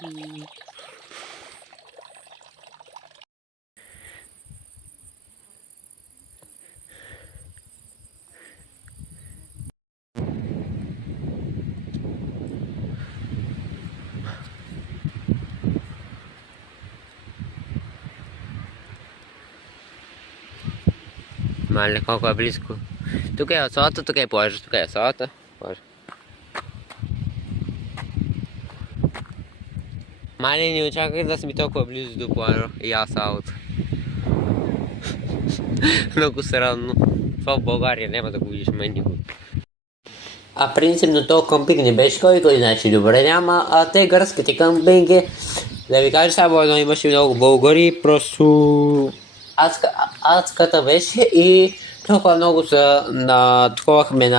Mali koliko je blisko. Tukaj je odsota, tukaj je požar, tukaj je odsota. Mali ni očakaj, da sam mi toliko blizu do požara i ja sa auto. Mnogo sramno. Това в България няма да го видиш мен никога. А принципно то къмпинг не беше кой значи добре няма, а те гръцките къмпинги, да ви кажа само едно, имаше много българи, просто адската беше и толкова много се натковахме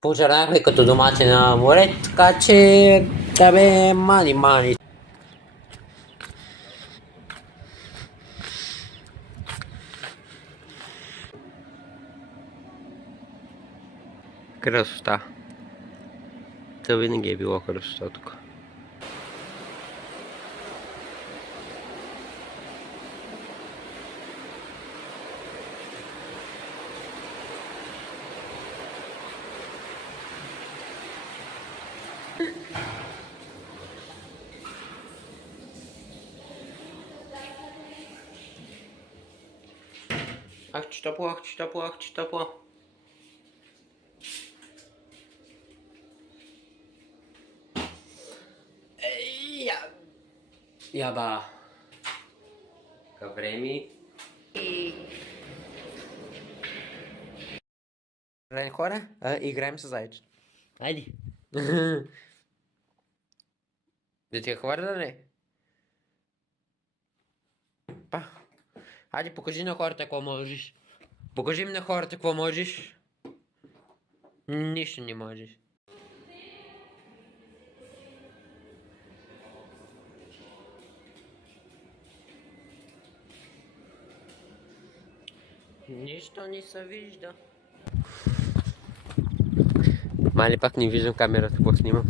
пожарнахме като домати на море, така че да бе мани. Красота. Това винаги е било красота тук. Ах, че топло. Яба. Време. Хора, играем с зайче. Айди. Да ти е хвърля, не? Па. Хайде, покажи на хората какво можеш. Покажи ми на хората какво можеш. Нищо не можеш. Нищо не се вижда. Мали пак не виждам камерата, какво снимам.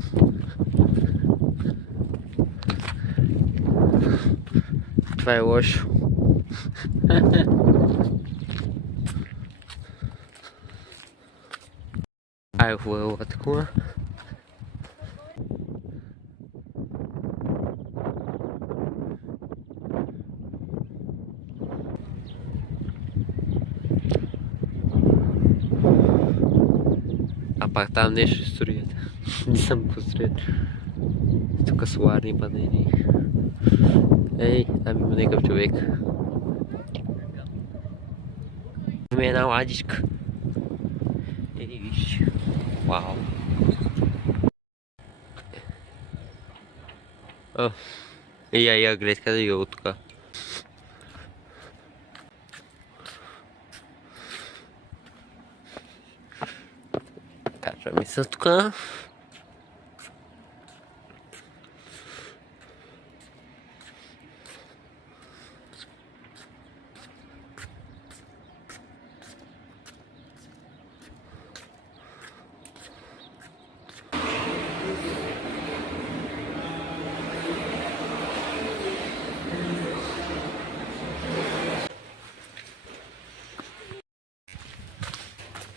Това е лошо. Ай, хубаво такова. А пак там нещо строят. Не съм построят. Тук соларни панели. Ей, там има някакъв човек. Има една ладичка. Ей, виж. Вау. О, я глед къде е от тук. Качваме се тук.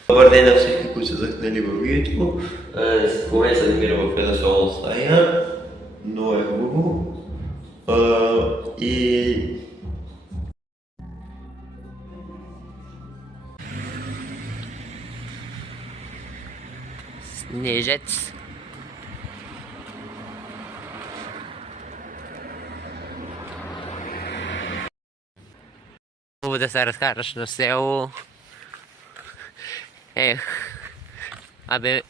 Добър ден на всички, които са захнали във видеото. В момента се намирам в една солна стая. Много е хубаво. И... Снежец. Хубаво да се разкараш на село. Абе,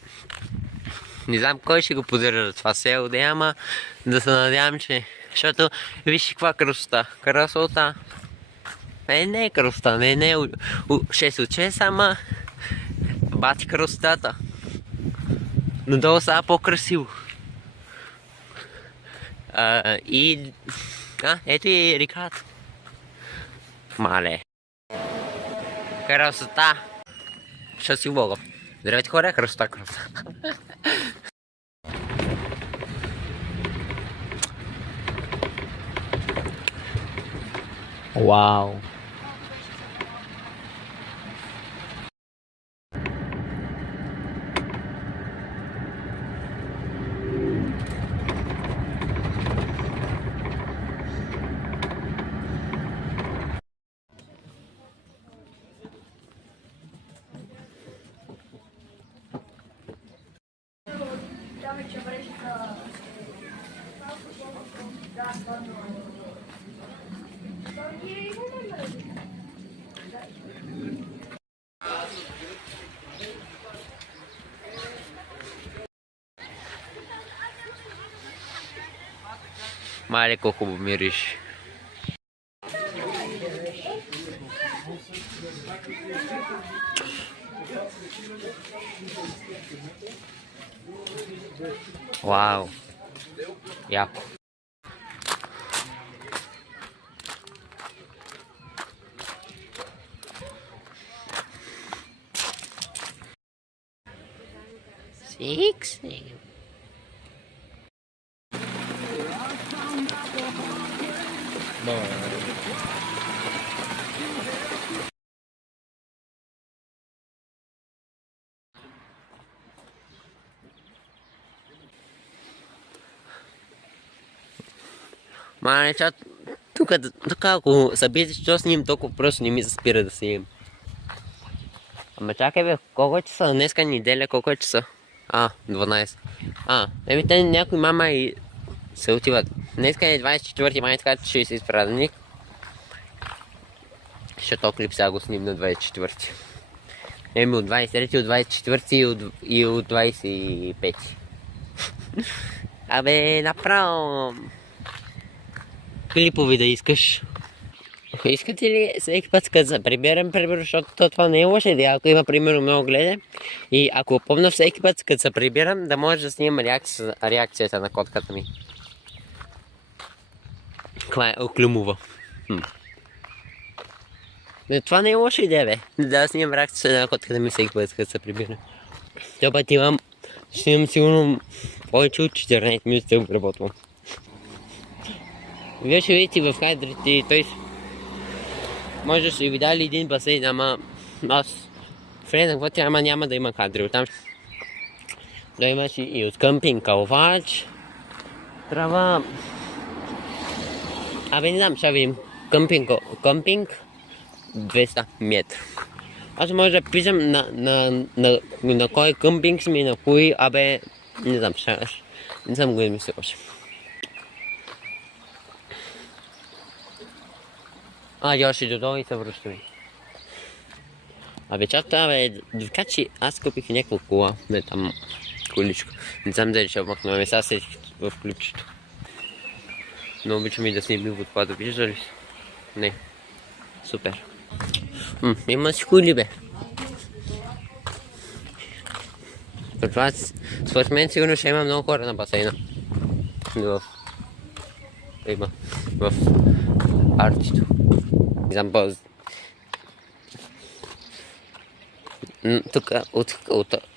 не знам кой ще го поддържа това село, да ама да се надявам, че... Защото виж каква красота. Красота. Не е красота, не е 6 от 6, ама бати красотата. Но долу става по-красиво. Ето и реката. Мале. Красота. Ще си Бога. Здравейте хора, красота. Wow. Mare koliko bo miriš. Wow. Jako. Six. Мане, чат, тук ако събиете, що с ним, толкова просто не ми се спира да си им. Ама чакай бе, колко е часа? Днеска неделя, колко е часа? 12. Те някой мама и се отиват. Днеска е 24 май, така че ще си празник. Ще то клип сега го сним на 24. От 23, от 24 и от 25. Абе, направо клипови да искаш. Искате ли всеки път, като се приберем, примерно, защото това не е лоша идея, ако има, примерно, много гледа. И ако помня всеки път, като се прибирам, да може да снимам реакцията на котката ми. Това е оклюмова. Това не е лоша идея, бе. Да снимам реакцията на котката ми всеки път, като се прибирам. Това път снимам сигурно повече от 14 минути да обработвам. Вие ще видите в кадрите, той може да си видали един басейн, ама аз влезнах вътре, ама няма да има кадри оттам. Да имаш и от къмпинг калвач, трава. Абе не знам, ще видим. Къмпинг 200 метра. Аз може да пишем на кой къмпинг сме, на кой, абе не знам, не съм го измислил още. Я ще дойда и се връщаме. Абе чата, така че аз купих някаква кола, там количко. Не знам дали ще обмахнем, сега седих в ключето. Но обичам и да снимим от това, да вижда ли? Не. Супер. Има си хули, бе. Това, според мен сигурно ще има много хора на басейна. Има. В артито. Не знам по... Тук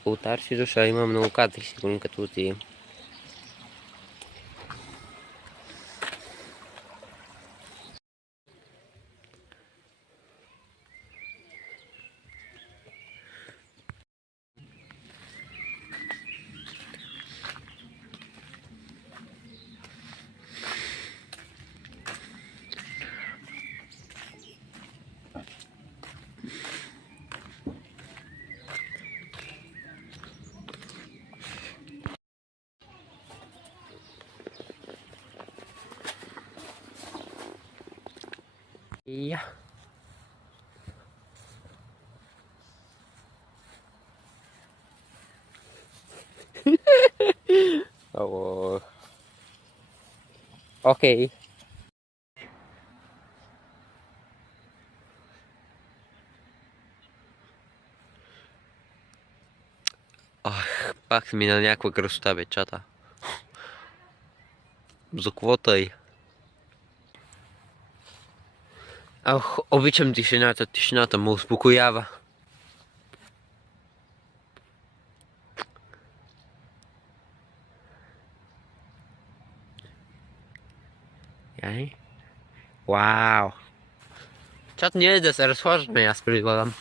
от артито ще има много кадри, сигурно като отидем. Ja. Oh. Okay. Пак мина някаква красота, бе, чата. За квота и. Обичам тишината, тишината ме успокоява. Яй? Вау! Czat nie jedę, zaraz chodźmy, ja spróbowałem.